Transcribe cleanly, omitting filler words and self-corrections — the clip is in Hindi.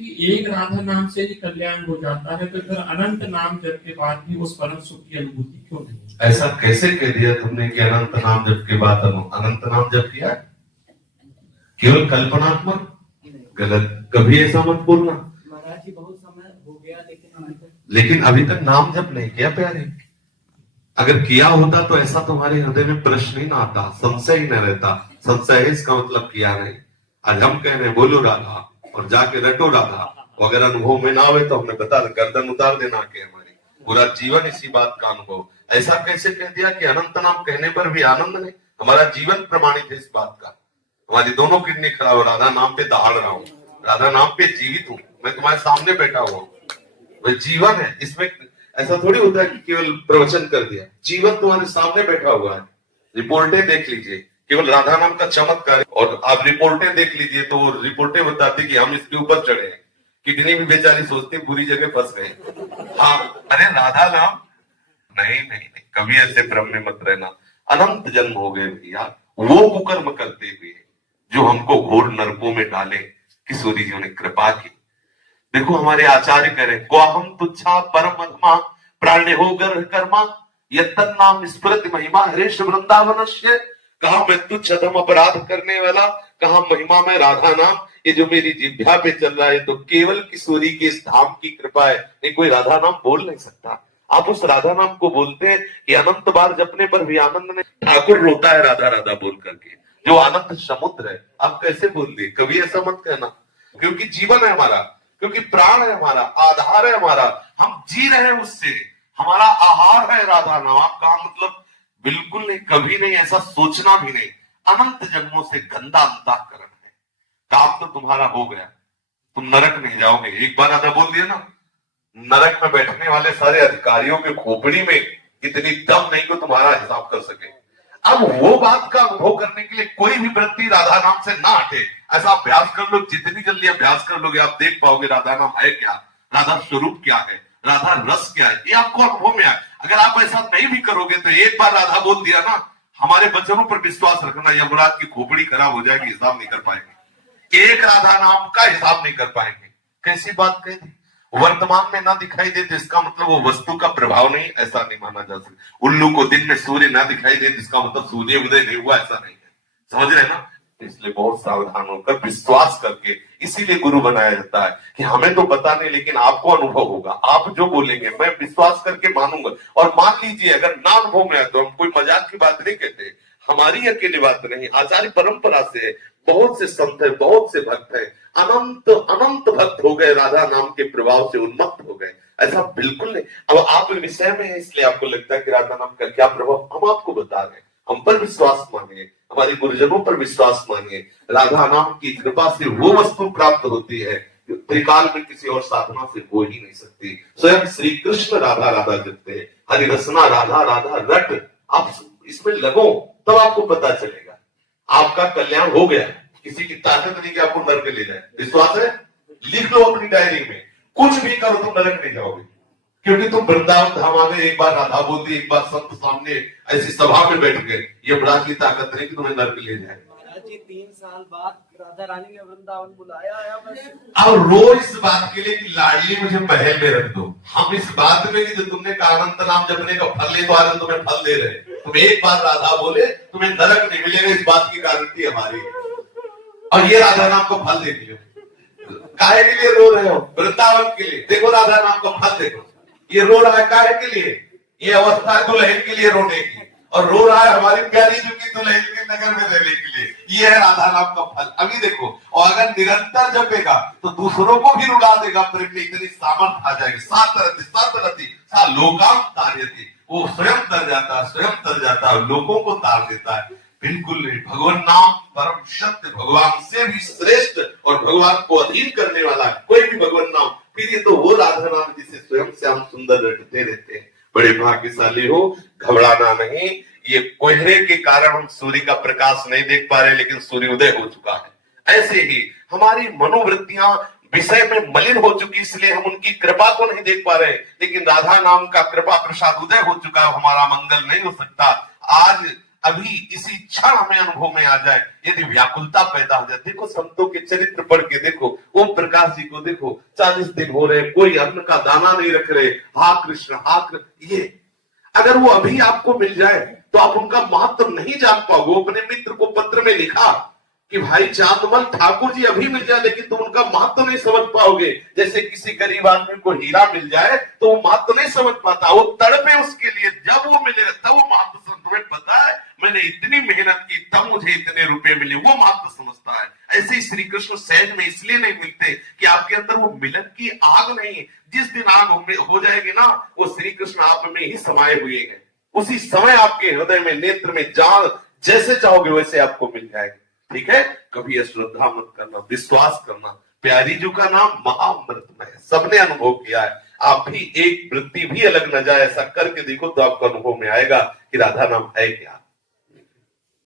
कि एक राधा नाम से ही कल्याण हो जाता है, तो फिर अनंत नाम जप के बाद भी उस परम सुख की अनुभूति क्यों नहीं? ऐसा कैसे कह दिया तुमने कि अनंत नाम जप के बाद अनंत नाम जप किया? केवल कल्पनात्मक? गलत, कभी ऐसा मत बोलना। महाराज जी बहुत समय हो गया, लेकिन अभी तक नाम जप नहीं किया प्यारे। अगर किया होता तो ऐसा तुम्हारे हृदय में प्रश्न ही ना आता, संशय ही न रहता। संशय है इसका मतलब किया नहीं। आज हम कह रहे हैं बोलो राधा और जाके रटो राधा, अगर अनुभव में ना आवे तो हमने बता गर्दन उतार देना के हमारी पूरा जीवन इसी बात का अनुभव। ऐसा कैसे कह दिया कि अनंत नाम कहने पर भी आनंद नहीं? हमारा जीवन प्रमाणित है इस बात का। हमारी दोनों किडनी खराब हो, राधा नाम पे दहाड़ रहा हूँ, राधा नाम पे जीवित हूँ, मैं तुम्हारे सामने बैठा हुआ हूँ। जीवन है इसमें, ऐसा थोड़ी होता है कि केवल प्रवचन कर दिया। जीवन तुम्हारे सामने बैठा हुआ है। रिपोर्टें देख लीजिए, केवल राधा नाम का चमत्कार, और आप रिपोर्टें देख लीजिए तो रिपोर्टें बताती कि हम इसके ऊपर चढ़े हैं। किडनी भी बेचारी सोचती बुरी जगह फंस गए। हाँ, अरे राधा नाम नहीं नहीं नहीं, कभी ऐसे भ्रम में मत रहना। अनंत जन्म हो गए भैया वो कुकर्म करते हुए जो हमको घोर नरकों में डाले, कि सूर्य जी ने कृपा की। देखो हमारे आचार्य करें को हम तुच्छा परम महिमा प्राण्य हो गर्भ कर्मा यत्तन नाम स्मृति महिमा हरेश वृंदावनस्य। कहा मैं तुच्छ अधम अपराध करने वाला, कहा महिमा में राधा नाम। ये जो मेरी जिह्वा पे चल रहा है तो केवल किशोरी के इस धाम की कृपा है, नहीं कोई राधा नाम बोल नहीं सकता। आप उस राधा नाम को बोलते हैं कि अनंत बार जपने पर भी आनंद नहीं। ठाकुर रोता है राधा राधा बोल करके, जो अनंत समुद्र है। आप कैसे बोल दिए? कभी ऐसा मत कहना, क्योंकि जीवन है हमारा, क्योंकि प्राण है हमारा, आधार है हमारा, हम जी रहे हैं उससे, हमारा आहार है राधा नाम। आपका मतलब बिल्कुल नहीं, कभी नहीं, ऐसा सोचना भी नहीं। अनंत जन्मों से गंदा अंतःकरण है, काम तो तुम्हारा हो गया, तुम नरक नहीं जाओगे। एक बार राधा बोल दिया ना, नरक में बैठने वाले सारे अधिकारियों के खोपड़ी में इतनी दम नहीं को तुम्हारा हिसाब कर सके। अब वो बात का अनुभव करने के लिए कोई भी व्यक्ति राधा नाम से ना हटे। ऐसा अभ्यास कर लो, जितनी जल्दी अभ्यास कर लोगे आप देख पाओगे राधा नाम है क्या, राधा स्वरूप क्या है, राधा रस क्या है, ये आपको अनुभव में आए। अगर आप ऐसा नहीं भी करोगे तो एक बार राधा बोल दिया ना, हमारे वचनों पर विश्वास रखना, यमराज की खोपड़ी खराब हो जाएगी, हिसाब नहीं कर पाएंगे, एक राधा नाम का हिसाब नहीं कर पाएंगे। कैसी बात कह दी? वर्तमान में ना दिखाई देते इसका मतलब वो वस्तु का प्रभाव नहीं, ऐसा नहीं माना जा सकता। उल्लू को दिन में सूर्य ना दिखाई दे इसका मतलब सूर्य उदय नहीं हुआ, ऐसा नहीं है। समझ रहे ना? इसलिए बहुत सावधान होकर विश्वास करके, इसीलिए गुरु बनाया जाता है कि हमें तो पता नहीं लेकिन आपको अनुभव होगा। आप जो बोलेंगे मैं विश्वास करके मानूंगा। और मान लीजिए अगर ना अनुभव में आए तो हम कोई मजाक की बात नहीं कहते, हमारी अकेली बात नहीं, आचार्य परंपरा से बहुत से संत है, बहुत से भक्त है, अनंत अनंत भक्त हो गए, राधा नाम के प्रभाव से उन्मत्त हो गए। ऐसा बिल्कुल नहीं। अब आप विषय में है इसलिए आपको लगता है कि राधा नाम का क्या प्रभाव, हम आपको बता रहे हैं। हम पर विश्वास मानिए, हमारे गुरुजनों पर विश्वास मानिए। राधा नाम की कृपा से वो वस्तु प्राप्त होती है जो त्रिकाल में किसी और साधना से हो ही नहीं सकती। स्वयं श्री कृष्ण राधा राधा जपते हैं, हरि रसना राधा राधा रट। आप इसमें लगो तब आपको पता चलेगा आपका कल्याण हो गया। किसी की ताकत नहीं कि आपको नरक ले जाए। विश्वास है? लिख लो अपनी डायरी में, कुछ भी करो तुम नरक नहीं जाओगे, क्योंकि तुम वृंदावन धाम आ गए। एक बार राधा बोल दी, एक बार संत सामने ऐसी सभा में बैठ गए, ये बड़ा की ताकत नहीं कि तुम्हें नरक ले जाए। महाराज जी 3 साल बाद राधा रानी ने वृंदावन बुलाया है। अब रोज इस बात के लिए कि लाडली मुझे महल में रख दो। हम इस बात में कि जो तुमने अनंत नाम जपने का फल ले तो आज तुम्हें फल दे रहे। तुम एक बार राधा बोले तुम्हें नरक नहीं मिलेगा, इस बात की गारंटी हमारी है। और ये राधा नाम को फल दे दियो। काहे के लिए रो रहे हो? वृंदावन के लिए। देखो राधा नाम का फल देखो, ये रो रहा है काहे के लिए? ये अवस्था है दुल्हन के लिए रोने की, और रो रहा है हमारी प्यारी जो की दुल्हन के नगर में रहने के लिए। ये है राधा नाम का फल। अभी देखो, और अगर निरंतर जपेगा तो दूसरों को भी रुला देगा। प्रेम में इतनी सामर्थ आ जाएगी। सातरति सा लोकाम तार्यति, वो स्वयं तर जाता, स्वयं तर जाता, लोगों को तार देता है। बिल्कुल नहीं। भगवान नाम परम सत्य, भगवान से भी श्रेष्ठ और भगवान को अधीन करने वाला कोई भी भगवान नाम। फिर ये तो वो राधा नाम जिसे स्वयं से हम सुंदर रटते रहते हैं। बड़े भाग्यशाली हो, घबराना नहीं। ये कोहरे के कारण हम सूर्य का प्रकाश नहीं देख पा रहे, लेकिन सूर्योदय हो चुका है। ऐसे ही हमारी मनोवृत्तियां विषय में मलिन हो चुकी, इसलिए हम उनकी कृपा को नहीं देख पा रहे। लेकिन राधा नाम का कृपा प्रसाद उदय हो चुका है, हमारा मंगल नहीं हो सकता। आज अभी इसी क्षण हमें अनुभव में आ जाए, यदि व्याकुलता पैदा हो जाए। देखो संतों के चरित्र पढ़ के देखो, ओम प्रकाश जी को देखो, 40 दिन हो रहे, कोई अन्न का दाना नहीं रख रहे, हा कृष्ण हा कृष्ण। ये अगर वो अभी आपको मिल जाए तो आप उनका महत्व नहीं जान पाओगे। वो अपने मित्र को पत्र में लिखा कि भाई चांदमल ठाकुर जी अभी मिल जाए, लेकिन तुम उनका महत्व नहीं समझ पाओगे। जैसे किसी गरीब आदमी को हीरा मिल जाए तो वो महत्व नहीं समझ पाता, वो तड़पे उसके लिए, जब वो मिलेगा तब वो महत्व। तुम्हें पता है मैंने इतनी मेहनत की तब मुझे इतने रुपए मिले, वो महत्व समझता है। ऐसे ही श्री कृष्ण सहज में इसलिए नहीं मिलते कि आपके अंदर वो मिलन की आग नहीं। जिस दिन आग हो जाएगी ना, वो श्री कृष्ण आप में ही समाये हुए हैं। उसी समय आपके हृदय में, नेत्र में, जान जैसे चाहोगे वैसे आपको मिल जाएगी। ठीक है, कभी अश्रद्धा मत करना, विश्वास करना। प्यारी जी का नाम महाअमृतमय है, सबने अनुभव किया है। आप भी एक वृत्ति भी अलग न जाए, ऐसा करके देखो तो आपको अनुभव में आएगा कि राधा नाम है क्या।